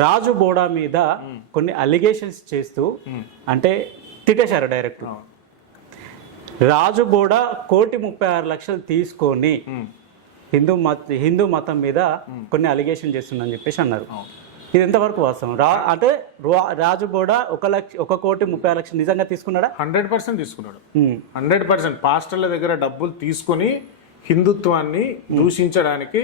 రాజు బోడా మీద కొన్ని అలిగేషన్స్ చేస్తూ అంటే తిట్టేశారు డైరెక్ట్. రాజు బోడా 1,36,00,000 తీసుకొని హిందూ మతం మీద కొన్ని అలిగేషన్ చేస్తుందని చెప్పేసి అన్నారు. ఇది ఎంతవరకు వాస్తవం? అంటే రాజు బోడా 1,36,00,000 నిజంగా తీసుకున్నాడా? 100% తీసుకున్నాడు. 100% పాస్టర్ల దగ్గర డబ్బులు తీసుకుని హిందుత్వాన్ని దూషించడానికి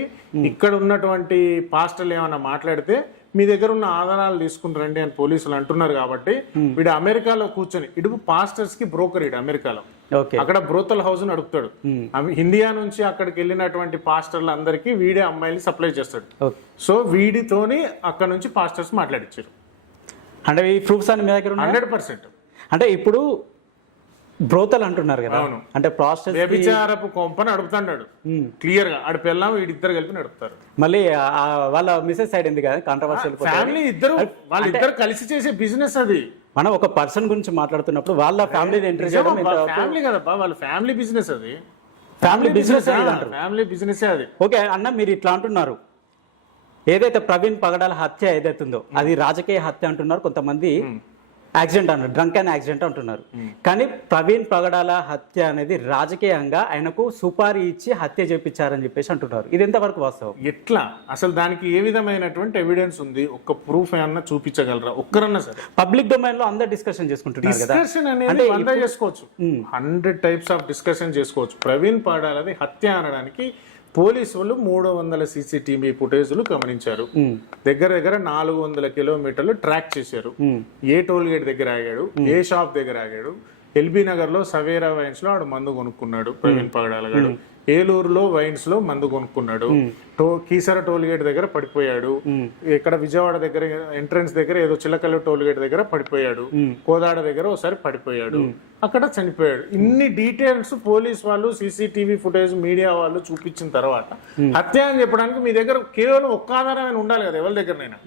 ఇక్కడ ఉన్నటువంటి పాస్టర్లు ఏమన్నా మాట్లాడితే మీ దగ్గర ఉన్న ఆధారాలు తీసుకుని రండి అని పోలీసులు అంటున్నారు. కాబట్టి వీడు అమెరికాలో కూర్చొని ఇటు పాస్టర్స్ కి బ్రోకర్, ఇడు అమెరికాలో అక్కడ బ్రోతల్ హౌస్ నడుపుతాడు. ఇండియా నుంచి అక్కడికి వెళ్ళినటువంటి పాస్టర్లు అందరికీ వీడే అమ్మాయిని సప్లై చేస్తాడు. సో వీడితోని అక్కడ నుంచి పాస్టర్స్ మాట్లాడించారు. అంటే ఈ ప్రూఫ్స్ అన్ని మీ దగ్గర 100%. అంటే ఇప్పుడు బ్రోతల్ అంటున్నారు కదా, అంటే వ్యభిచారపు కొంప నడుపుతాడు క్లియర్ గా. ఆడ పిల్లలు వీడిద్దరు కలిపి నడుపుతారు. మళ్ళీ వాళ్ళ మిసెస్ సైడ్ ఉంది కదా కాంట్రవర్షియల్. ఫ్యామిలీ వాళ్ళిద్దరు కలిసి చేసే బిజినెస్ అది. మనం ఒక పర్సన్ గురించి మాట్లాడుతున్నప్పుడు వాళ్ళ ఫ్యామిలీ ఎంట్రీ ఫ్యామిలీ కదబ్బా, వాళ్ళ ఫ్యామిలీ బిజినెస్ అది. ఫ్యామిలీ బిజినెస్ అది. ఓకే అన్న, మీరు ఇట్లా అంటున్నారు. ఏదైతే ప్రవీణ్ పగడాల హత్య ఏదైతుందో అది రాజకీయ హత్య అంటున్నారు కొంతమంది, యాక్సిడెంట్ అన్నారు, డ్రంక్ అండ్ యాక్సిడెంట్ అంటున్నారు. కానీ ప్రవీణ్ పగడాల హత్య అనేది రాజకీయంగా ఆయనకు సుపారీ ఇచ్చి హత్య చేపించారని చెప్పేసి అంటున్నారు. ఇది ఎంతవరకు వాస్తవం? ఎట్లా అసలు దానికి ఏ విధమైనటువంటి ఎవిడెన్స్ ఉంది? ఒక్క ప్రూఫ్ ఏమన్నా చూపించగలరా ఒక్కరన్నా సరే? పబ్లిక్ డొమైన్ లో అందరు డిస్కషన్ చేసుకుంటున్నారు కదా. డిస్కషన్ అనేది 100 చేసుకోవచ్చు, 100 టైప్స్ ఆఫ్ డిస్కషన్ చేసుకోవచ్చు. ప్రవీణ్ పగడాలది హత్య అనడానికి పోలీసు వాళ్ళు 300 CCTV ఫుటేజ్లు గమనించారు. దగ్గర 400 కిలోమీటర్లు ట్రాక్ చేశారు. ఏ టోల్ గేట్ దగ్గర ఆగాడు, ఏ షాప్ దగ్గర ఆగాడు. ఎల్బీ నగర్ లో సవేరా వైన్స్ లో ఆడు మందు కొనుక్కున్నాడు ప్రవీణ్ పగడాల గారు. ఏలూరులో వైన్స్ లో మందు కొనుక్కున్నాడు. కీసర టోల్ గేట్ దగ్గర పడిపోయాడు. ఇక్కడ విజయవాడ దగ్గర ఎంట్రన్స్ దగ్గర ఏదో చిలకల్లు టోల్ గేట్ దగ్గర పడిపోయాడు. కోదాడ దగ్గర ఒకసారి పడిపోయాడు, అక్కడ చనిపోయాడు. ఇన్ని డీటెయిల్స్ పోలీస్ వాళ్ళు CCTV ఫుటేజ్ మీడియా వాళ్ళు చూపించిన తర్వాత హత్య అని చెప్పడానికి మీ దగ్గర కేవలం ఒక్క ఆధారమైన ఉండాలి కదా ఎవరి దగ్గరనైనా.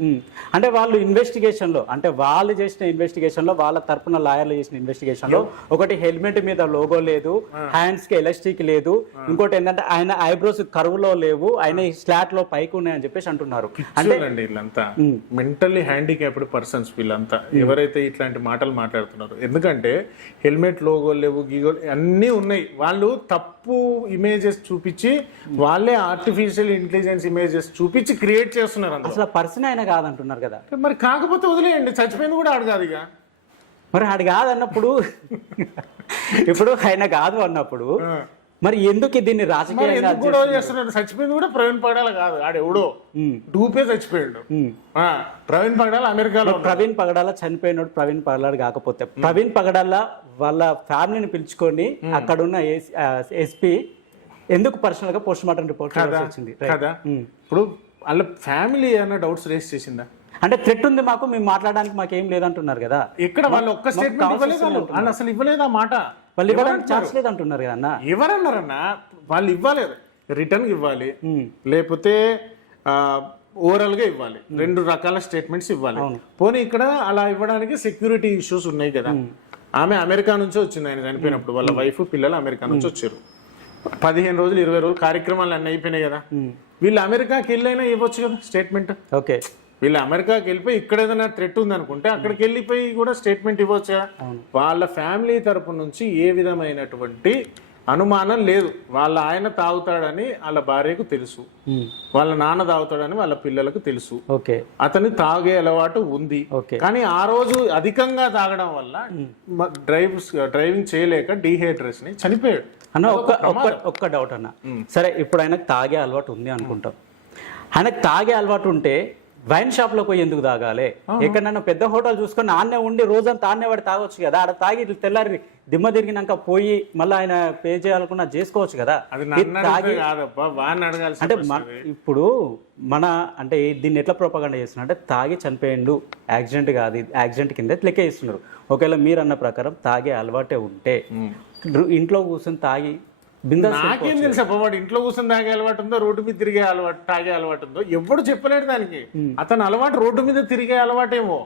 అంటే వాళ్ళు ఇన్వెస్టిగేషన్ లో, అంటే వాళ్ళు చేసిన ఇన్వెస్టిగేషన్ లో, వాళ్ళ తరపున లాయర్లు చేసిన ఇన్వెస్టిగేషన్ లో ఒకటి హెల్మెట్ మీద లోగో లేదు, హ్యాండ్స్ కి ఎలాస్టిక్ లేదు, ఇంకోటి ఏంటంటే ఆయన ఐబ్రోస్ కరువులో లేవు, ఆయన స్లాట్ లో పైకి ఉన్నాయని చెప్పేసి అంటున్నారు. అంటే వీళ్ళంతా మెంటల్లీ హ్యాండిక్యాప్డ్ పర్సన్స్ వీళ్ళంతా ఎవరైతే ఇట్లాంటి మాటలు మాట్లాడుతున్నారు. ఎందుకంటే హెల్మెట్ లోగో లేవు, గీగో అన్నీ ఉన్నాయి. వాళ్ళు తప్పు ఇమేజెస్ చూపించి వాళ్ళే ఆర్టిఫిషియల్ ఇంటెలిజెన్స్ ఇమేజెస్ చూపించి క్రియేట్ చేస్తున్నారు. అసలు పర్సన్ అయినా కాదంటున్నారు కదా. మరి కాకపోతే వదిలేయండి, చచ్చిపోయింది కూడా ఆడు కాదు. ఇక మరి ఆడు కాదన్నప్పుడు ఇప్పుడు ఆయన కాదు అన్నప్పుడు మరి ఎందుకు దీన్ని రాజకీయంగా గొడవ చేస్తున్నారు? చచ్చిపోయింది కూడా ప్రవీణ్ పగడాల కాదు, ఆడు ఎవడో డూపే చచ్చిపోయాడు. ప్రవీణ్ పగడాల అమెరికాలో. ప్రవీణ్ పగడాల చనిపోయినాడు ప్రవీణ్ పగడాల కాకపోతే ప్రవీణ్ పగడాల వాళ్ళ ఫ్యామిలీని పిలుచుకొని అక్కడున్న SP ఎందుకు పర్సనల్ గా పోస్ట్ మార్టం రిపోర్ట్ వచ్చింది కదా. ఇప్పుడు వాళ్ళ ఫ్యామిలీ ఏమైనా డౌట్స్ రేస్ చేసిందా? అంటే థ్రెట్ ఉంది మాకు, మేము మాట్లాడడానికి మాకు ఏం లేదంటున్నారు కదా. ఇక్కడ వాళ్ళు ఒక్క స్టేట్మెంట్ ఇవ్వలేదు, వాళ్ళు అసలు ఇవ్వలేదు ఆ మాట. వాళ్ళు ఇవ్వడానికి ఛాన్స్ లేదంటున్నారు కదా అన్న. ఎవరన్నారన్నా? వాళ్ళు ఇవ్వలేదు, రిటర్న్ ఇవ్వాలి లేకపోతే ఓవరాల్ గా ఇవ్వాలి. 2 రకాల స్టేట్మెంట్స్ ఇవ్వాలి. పోనీ ఇక్కడ అలా ఇవ్వడానికి సెక్యూరిటీ ఇష్యూస్ ఉన్నాయి కదా. ఆమె అమెరికా నుంచి వచ్చింది ఆయన చనిపోయినప్పుడు, వాళ్ళ వైఫ్ పిల్లలు అమెరికా నుంచి వచ్చారు. 15 రోజులు 20 రోజులు కార్యక్రమాలు అన్నీ అయిపోయినాయి కదా. వీళ్ళు అమెరికాకి వెళ్ళైనా ఇవ్వచ్చు కదా స్టేట్మెంట్. ఓకే, వీళ్ళు అమెరికాకి వెళ్ళిపోయి ఇక్కడ ఏదైనా థ్రెట్ ఉంది అనుకుంటే అక్కడికి వెళ్ళిపోయి కూడా స్టేట్మెంట్ ఇవ్వచ్చు. వాళ్ళ ఫ్యామిలీ తరపు నుంచి ఏ విధమైనటువంటి అనుమానం లేదు. వాళ్ళ ఆయన తాగుతాడని వాళ్ళ భార్యకు తెలుసు, వాళ్ళ నాన్న తాగుతాడని వాళ్ళ పిల్లలకు తెలుసు. అతని తాగే అలవాటు ఉంది. కానీ ఆ రోజు అధికంగా తాగడం వల్ల డ్రైవింగ్ చేయలేక డీహైడ్రేట్స్ ని చనిపోయాడు. అన్న ఒక్క డౌట్ అన్న, సరే ఇప్పుడు ఆయనకు తాగే అలవాటు ఉంది అనుకుంటాం. ఆయనకు తాగే అలవాటు ఉంటే వైన్ షాప్ లో పోయి ఎందుకు తాగాలి? ఎక్కడన్నా పెద్ద హోటల్ చూసుకొని ఆన్నే ఉండి రోజంతా ఆన్నే వాడి తాగొచ్చు కదా. ఆడ తాగి తెల్లారి దిమ్మ తిరిగినాక పోయి మళ్ళీ ఆయన పే చేయాలనుకున్నా చేసుకోవచ్చు కదా. అంటే ఇప్పుడు మన అంటే దీన్ని ఎట్లా ప్రోపగండా చేస్తున్నారు అంటే తాగి చనిపోయిండు, యాక్సిడెంట్ కాదు, యాక్సిడెంట్ కింద లెక్క ఇస్తున్నారు. ఒకవేళ మీరు అన్న ప్రకారం తాగే అలవాటే ఉంటే ఇంట్లో కూర్చొని తాగి బిందాస్ నాకేం తెలుసు అబ్బా, వాడు ఇంట్లో కూర్చొని తాగే అలవాటు ఉందో, రోడ్డు మీద తిరిగే అలవాటు తాగే అలవాటు ఉందో ఎవడు చెప్పలేడు దానికి. అతని అలవాటు రోడ్డు మీద తిరిగే అలవాటేమో,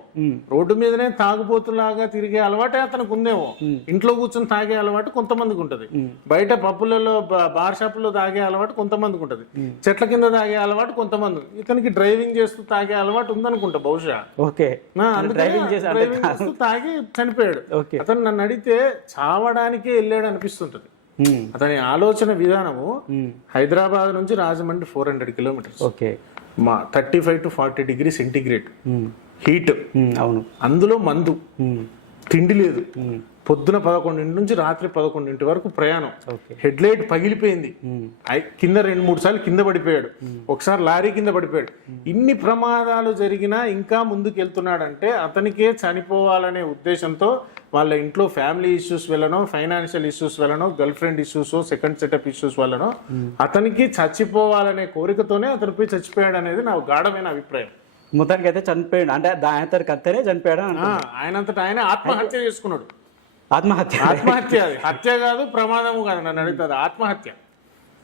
రోడ్డు మీదనే తాగుబోతులాగా తిరిగే అలవాటే అతనికి ఉందేమో. ఇంట్లో కూర్చొని తాగే అలవాటు కొంతమందికి ఉంటది, బయట పప్పులలో బార్ షాపుల్లో తాగే అలవాటు కొంతమందికి ఉంటది, చెట్ల కింద తాగే అలవాటు కొంతమంది. ఇతనికి డ్రైవింగ్ చేస్తూ తాగే అలవాటు ఉందనుకుంటా బహుశా. ఓకే, డ్రైవింగ్ చేస్తూ తాగి చనిపోయాడు. అతను నన్ను అడిగితే చావడానికే వెళ్ళాడు అనిపిస్తుంటది. అతని ఆలోచన విధానము హైదరాబాద్ నుంచి Rajahmundry 400 kilometres, okay, 35 to 40 degree centigrade heat, అవును, అందులో మందు, తిండి లేదు, పొద్దున 11 నుంచి రాత్రి 11 వరకు ప్రయాణం, హెడ్ లైట్ పగిలిపోయింది, కింద 2-3 సార్లు కింద పడిపోయాడు, ఒకసారి లారీ కింద పడిపోయాడు. ఇన్ని ప్రమాదాలు జరిగినా ఇంకా ముందుకు వెళ్తున్నాడంటే అతనికే చనిపోవాలనే ఉద్దేశంతో వాళ్ళ ఇంట్లో ఫ్యామిలీ ఇష్యూస్ వల్లనో, ఫైనాన్షియల్ ఇష్యూస్ వల్లనో, girl friend issues, second setup issues వల్లనో అతనికి చచ్చిపోవాలనే కోరికతోనే అతను పోయి చచ్చిపోయాడు అనేది నా గాఢమైన అభిప్రాయం. మొత్తానికి అయితే చనిపోయాడు అంటే ఆయనతోనే చనిపోయాడు, ఆయనంతటా ఆయన ఆత్మహత్య చేసుకున్నాడు. ఆత్మహత్య ఆత్మహత్య, అది హత్య కాదు, ప్రమాదము కాదు, నన్ను అడుగుతుంది ఆత్మహత్య.